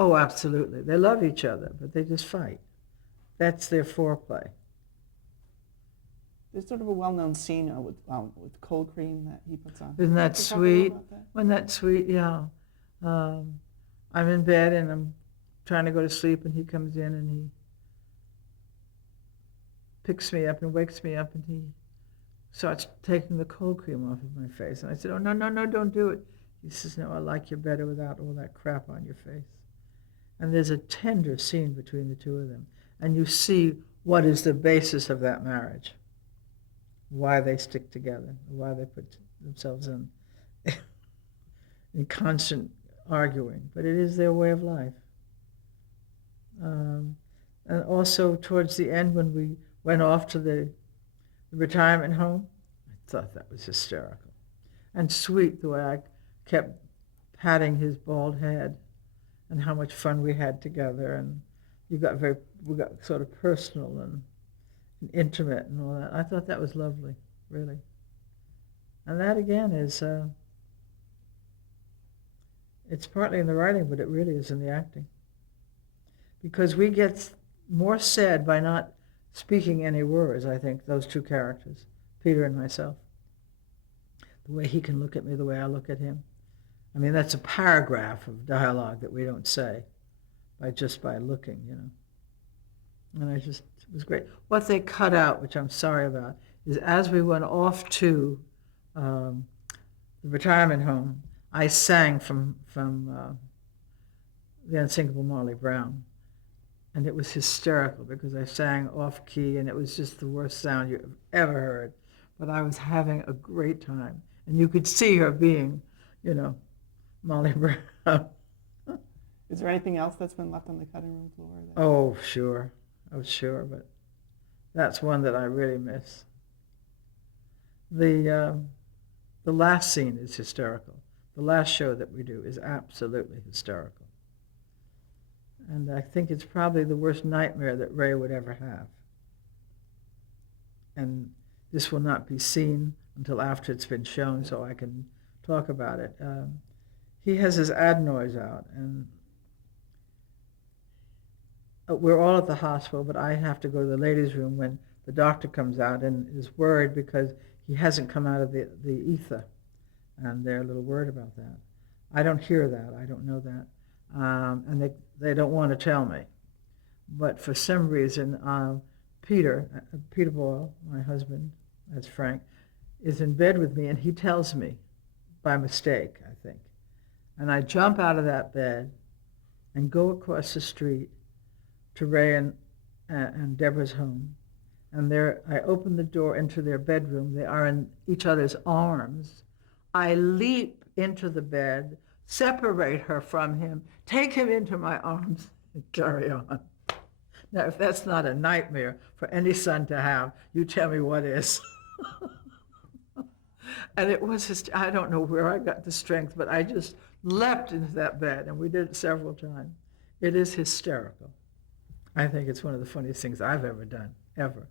Oh, absolutely. They love each other, but they just fight. That's their foreplay. There's sort of a well-known scene with cold cream that he puts on. Isn't that Can you talk a little sweet? about that? Wasn't that sweet? Yeah. Um, I'm in bed and I'm trying to go to sleep, and he comes in and he picks me up and wakes me up, and he starts taking the cold cream off of my face. And I said, "Oh, no, no, no, don't do it." He says, "No, I like you better without all that crap on your face." And there's a tender scene between the two of them. And you see what is the basis of that marriage, why they stick together, why they put themselves in constant arguing. But it is their way of life. And also towards the end, when we went off to the retirement home, I thought that was hysterical. And sweet, the way I kept patting his bald head and how much fun we had together. And we got sort of personal and intimate and all that. I thought that was lovely, really. And that, again, is, it's partly in the writing, but it really is in the acting. Because we get more said by not speaking any words, I think, those two characters, Peter and myself. The way he can look at me, the way I look at him. I mean, that's a paragraph of dialogue that we don't say by looking, you know. And it was great. What they cut out, which I'm sorry about, is as we went off to the retirement home, I sang from The Unsinkable Molly Brown. And it was hysterical because I sang off key and it was just the worst sound you've ever heard. But I was having a great time. And you could see her being, you know, Molly Brown. Is there anything else that's been left on the cutting room floor? Oh, sure. Oh, sure. But that's one that I really miss. The last scene is hysterical. The last show that we do is absolutely hysterical. And I think it's probably the worst nightmare that Ray would ever have. And this will not be seen until after it's been shown, so I can talk about it. He has his adenoids out, and we're all at the hospital, but I have to go to the ladies' room when the doctor comes out and is worried because he hasn't come out of the ether, and they're a little worried about that. I don't hear that. I don't know that. And they don't want to tell me. But for some reason, Peter Boyle, my husband, that's Frank, is in bed with me, and he tells me, by mistake, I think. And I jump out of that bed and go across the street to Ray and Deborah's home. And there, I open the door into their bedroom. They are in each other's arms. I leap into the bed, separate her from him, take him into my arms, and carry on. Now, if that's not a nightmare for any son to have, you tell me what is. And it was just, I don't know where I got the strength, but I just leapt into that bed, and we did it several times. It is hysterical. I think it's one of the funniest things I've ever done, ever.